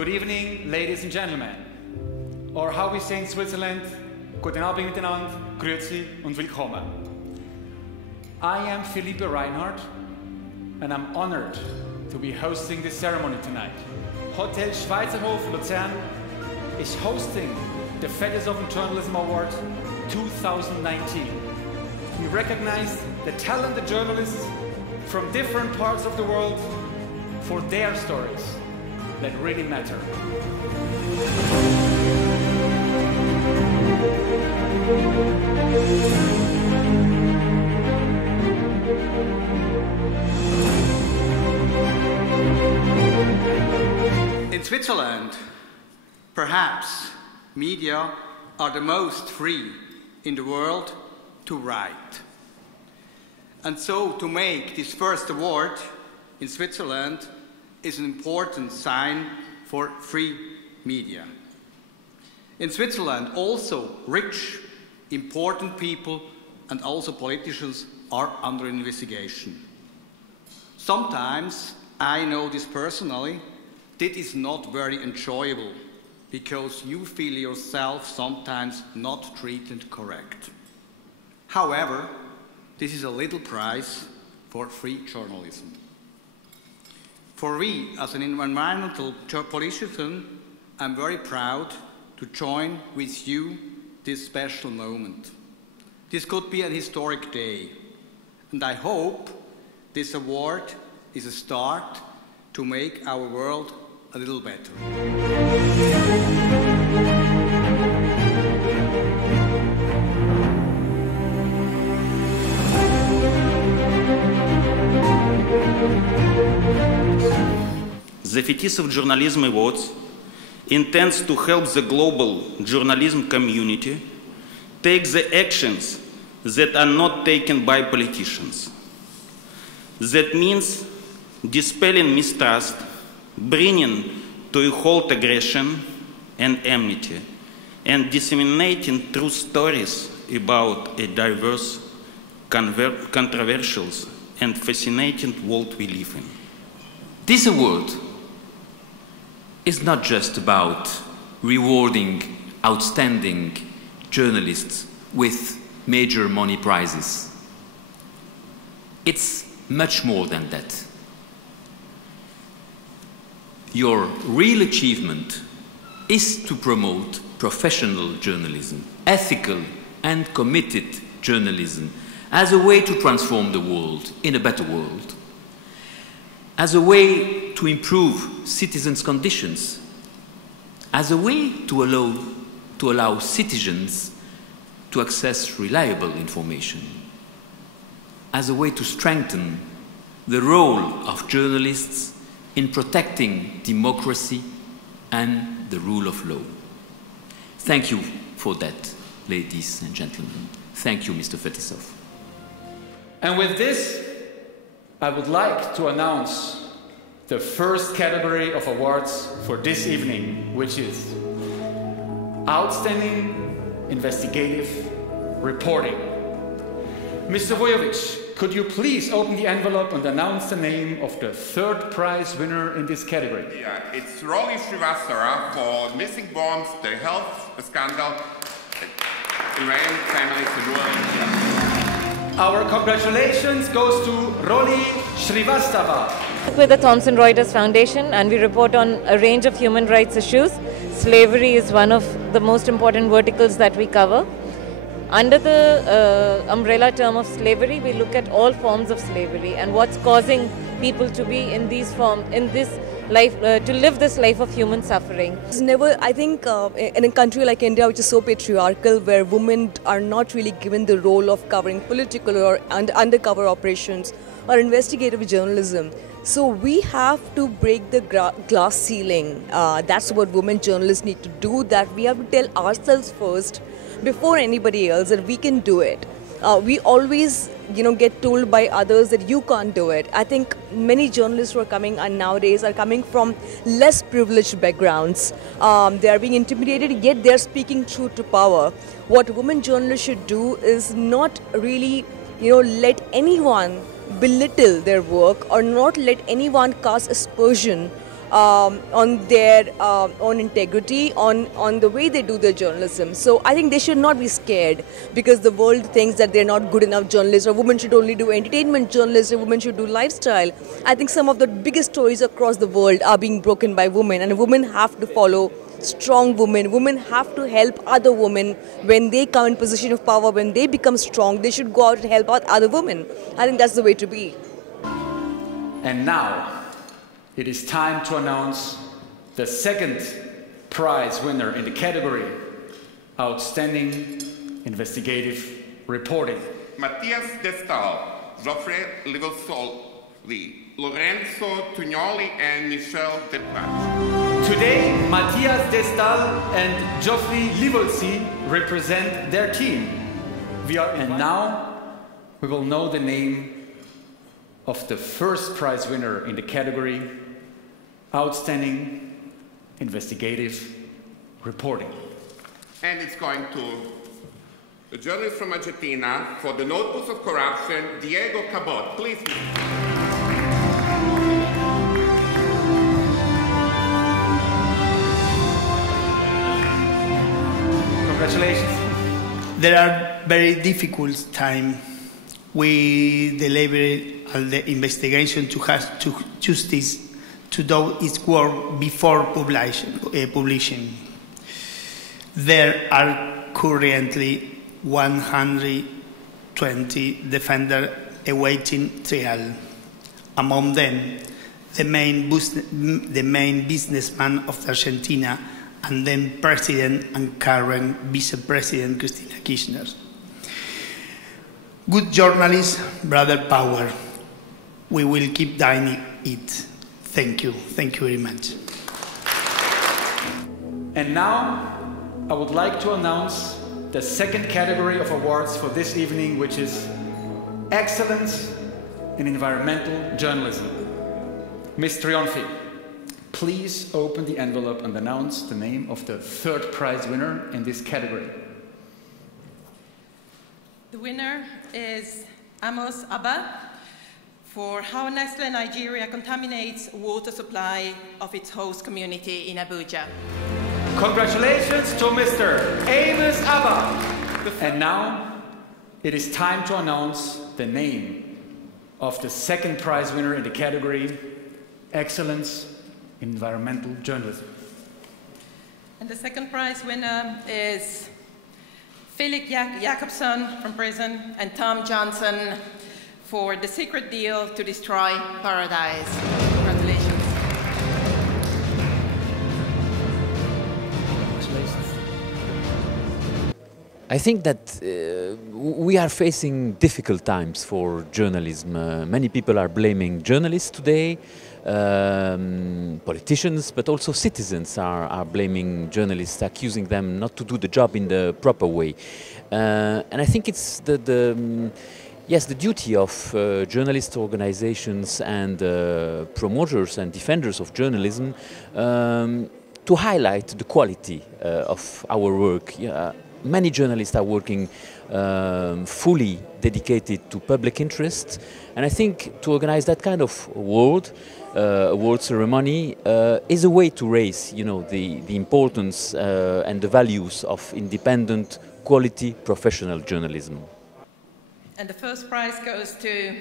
Good evening, ladies and gentlemen. Or how we say in Switzerland, Guten Abend miteinander, Grüezi und Willkommen. I am Philippe Reinhardt, and I'm honored to be hosting this ceremony tonight. Hotel Schweizerhof Luzern is hosting the Fetisov Journalism Awards 2019. We recognize the talented journalists from different parts of the world for their stories that really matter. In Switzerland, perhaps media are the most free in the world to write. And so to make this first award in Switzerland is an important sign for free media. In Switzerland, also rich, important people and also politicians are under investigation. Sometimes, I know this personally, this is not very enjoyable because you feel yourself sometimes not treated correct. However, this is a little prize for free journalism. For me, as an environmental politician, I'm very proud to join with you this special moment. This could be an historic day, and I hope this award is a start to make our world a little better. The Fetisov Journalism Awards intends to help the global journalism community take the actions that are not taken by politicians. That means dispelling mistrust, bringing to a halt aggression and enmity, and disseminating true stories about a diverse, controversial, and fascinating world we live in. This award is not just about rewarding outstanding journalists with major money prizes. It's much more than that. Your real achievement is to promote professional journalism, ethical and committed journalism, as a way to transform the world in a better world, as a way to improve citizens' conditions, as a way to allow citizens to access reliable information, as a way to strengthen the role of journalists in protecting democracy and the rule of law. Thank you for that, ladies and gentlemen. Thank you, Mr. Fetisov. And with this, I would like to announce the first category of awards for this evening, which is Outstanding Investigative Reporting. Mr. Vojovic, could you please open the envelope and announce the name of the third prize winner in this category? Yeah, it's Rolly Srivastava for Missing Bombs, the health scandal, Iranian families in rural India. Our congratulations goes to Rolly Srivastava. With the Thomson Reuters Foundation, and we report on a range of human rights issues. Slavery is one of the most important verticals that we cover. Under the umbrella term of slavery, we look at all forms of slavery and what's causing people to be in this life, to live this life of human suffering. It's never, I think, in a country like India, which is so patriarchal, where women are not really given the role of covering political or undercover operations or investigative journalism. So we have to break the glass ceiling. That's what women journalists need to do, that we have to tell ourselves first, before anybody else, that we can do it. We always, get told by others that you can't do it. I think many journalists who are coming nowadays are coming from less privileged backgrounds. They are being intimidated, yet they are speaking truth to power. What women journalists should do is not really, let anyone belittle their work or not let anyone cast aspersion on their own integrity, on the way they do their journalism. So I think they should not be scared because the world thinks that they're not good enough journalists, or women should only do entertainment journalism, or women should do lifestyle. I think some of the biggest stories across the world are being broken by women, and women have to follow strong women. Women have to help other women when they come in position of power. When they become strong, they should go out and help out other women. I think that's the way to be. And now, it is time to announce the second prize winner in the category Outstanding Investigative Reporting. Matthias Destal, Geoffrey Livelsoli, Lorenzo Tugnoli, and Michel Deprat. Today, Matthias Destal and Geoffrey Livolsi represent their team. And now, we will know the name of the first prize winner in the category Outstanding Investigative Reporting. And it's going to the journalist from Argentina for the Notebooks of Corruption, Diego Cabot. Please. Congratulations. There are very difficult times. We deliver all the investigation to have to justice to do its work before publishing. There are currently 120 defenders awaiting trial. Among them, the main businessman of Argentina, and then President and current Vice President Cristina Kirchner. Good journalists, brother power. We will keep doing it. Thank you. Thank you very much. And now, I would like to announce the second category of awards for this evening, which is Excellence in Environmental Journalism. Ms. Trionfi, please open the envelope and announce the name of the third prize winner in this category. The winner is Amos Abba for how Nestle Nigeria contaminates water supply of its host community in Abuja. Congratulations to Mr. Amos Abba. And now, it is time to announce the name of the second prize winner in the category Excellence in Environmental Journalism. And the second prize winner is Felix Jacobson from prison and Tom Johnson for The Secret Deal to Destroy Paradise. Congratulations. I think that we are facing difficult times for journalism. Many people are blaming journalists today, politicians, but also citizens are blaming journalists, accusing them not to do the job in the proper way. And I think it's the duty of journalist organizations and promoters and defenders of journalism to highlight the quality of our work. Many journalists are working fully dedicated to public interest, and I think to organize that kind of award ceremony is a way to raise, the importance and the values of independent, quality, professional journalism. And the first prize goes to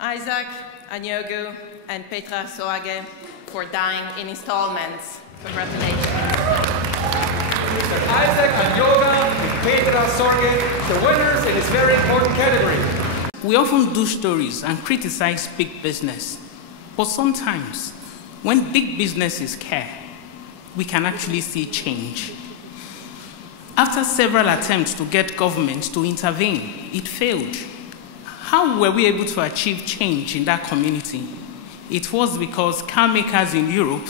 Isaac Anyogu and Petra Soage for dying in installments. Congratulations. Mr. Isaac Anyoga and Petra Sorge, the winners in this very important category. We often do stories and criticize big business, but sometimes when big businesses care, we can actually see change. After several attempts to get governments to intervene, it failed. How were we able to achieve change in that community? It was because car makers in Europe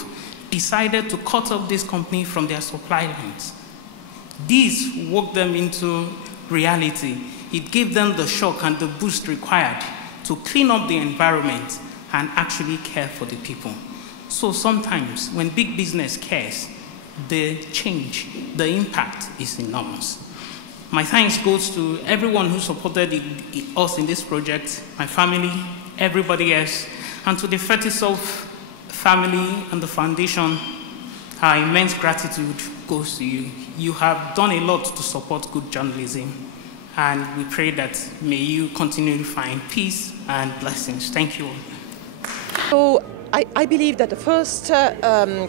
decided to cut off this company from their supply lines. This worked them into reality. It gave them the shock and the boost required to clean up the environment and actually care for the people. So sometimes when big business cares, the change, the impact is enormous. My thanks goes to everyone who supported us in this project, my family, everybody else, and to the Fetisov family, and the foundation, our immense gratitude goes to you. You have done a lot to support good journalism, and we pray that may you continue to find peace and blessings. Thank you all. So I believe that the first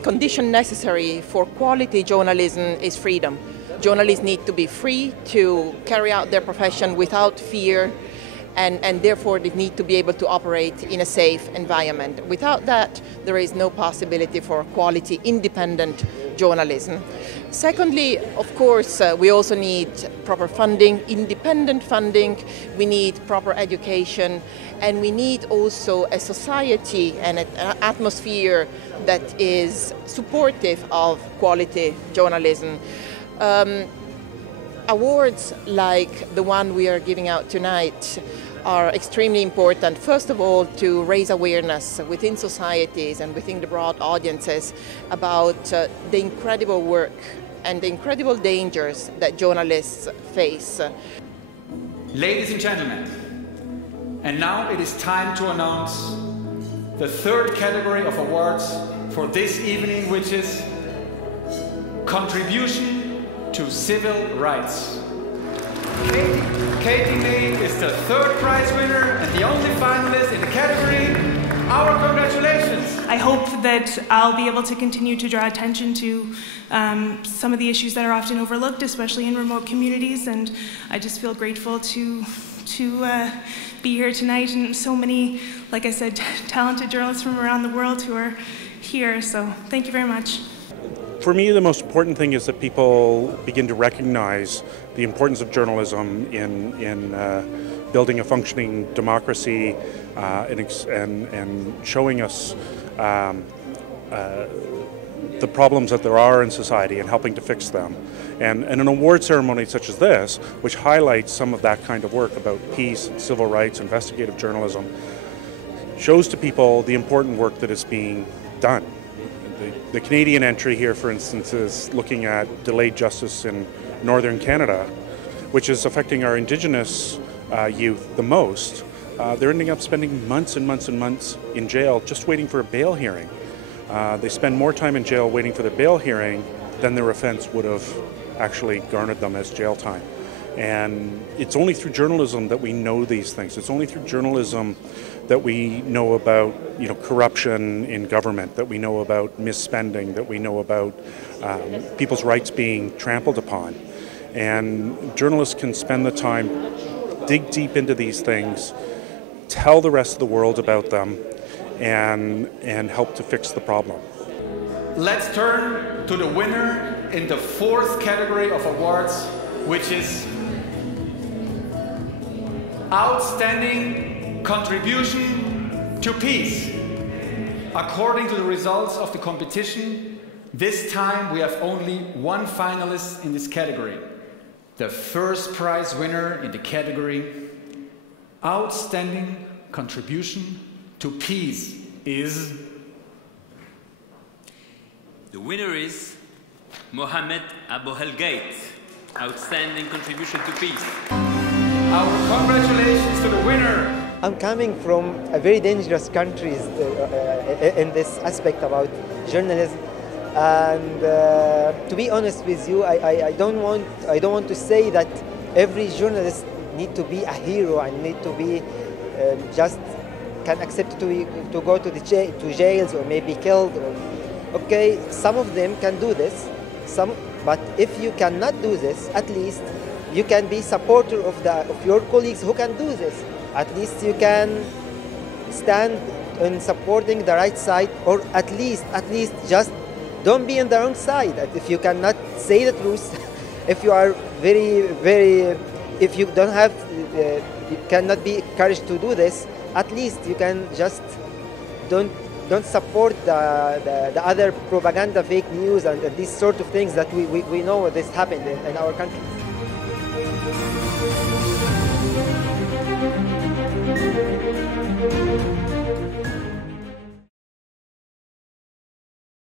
condition necessary for quality journalism is freedom. Journalists need to be free to carry out their profession without fear, and therefore they need to be able to operate in a safe environment. Without that, there is no possibility for quality, independent journalism. Secondly, of course, we also need proper funding, independent funding, we need proper education, and we need also a society and an atmosphere that is supportive of quality journalism. Awards like the one we are giving out tonight are extremely important, first of all, to raise awareness within societies and within the broad audiences about the incredible work and the incredible dangers that journalists face. Ladies and gentlemen, and now it is time to announce the third category of awards for this evening, which is Contribution to Civil Rights. Katie May is the third prize winner and the only finalist in the category. Our congratulations. I hope that I'll be able to continue to draw attention to some of the issues that are often overlooked, especially in remote communities, and I just feel grateful to be here tonight, and so many, like I said, talented journalists from around the world who are here, so thank you very much. For me, the most important thing is that people begin to recognize the importance of journalism in building a functioning democracy and showing us the problems that there are in society and helping to fix them. And an award ceremony such as this, which highlights some of that kind of work about peace, civil rights, investigative journalism, shows to people the important work that is being done. The Canadian entry here, for instance, is looking at delayed justice in northern Canada, which is affecting our Indigenous youth the most. They're ending up spending months and months and months in jail just waiting for a bail hearing. They spend more time in jail waiting for the bail hearing than their offense would have actually garnered them as jail time. And it's only through journalism that we know these things. It's only through journalism that we know about, corruption in government, that we know about misspending, that we know about people's rights being trampled upon. And journalists can spend the time, dig deep into these things, tell the rest of the world about them, and help to fix the problem. Let's turn to the winner in the fourth category of awards, which is Outstanding Contribution to Peace. According to the results of the competition, this time we have only one finalist in this category. The first prize winner in the category Outstanding Contribution to Peace is... The winner is Mohamed Abouhel Gait. Outstanding Contribution to Peace. Our congratulations to the winner. I'm coming from a very dangerous country in this aspect about journalism, and to be honest with you, I don't want to say that every journalist need to be a hero and need to be just can accept to go to to jails or maybe killed. Okay, some of them can do this, but if you cannot do this, at least you can be supporter of your colleagues who can do this. At least you can stand in supporting the right side, or at least just don't be on the wrong side. If you cannot say the truth, if you are if you don't have, you cannot be encouraged to do this, at least you can just don't support the other propaganda, fake news, and these sort of things that we know this happened in our country.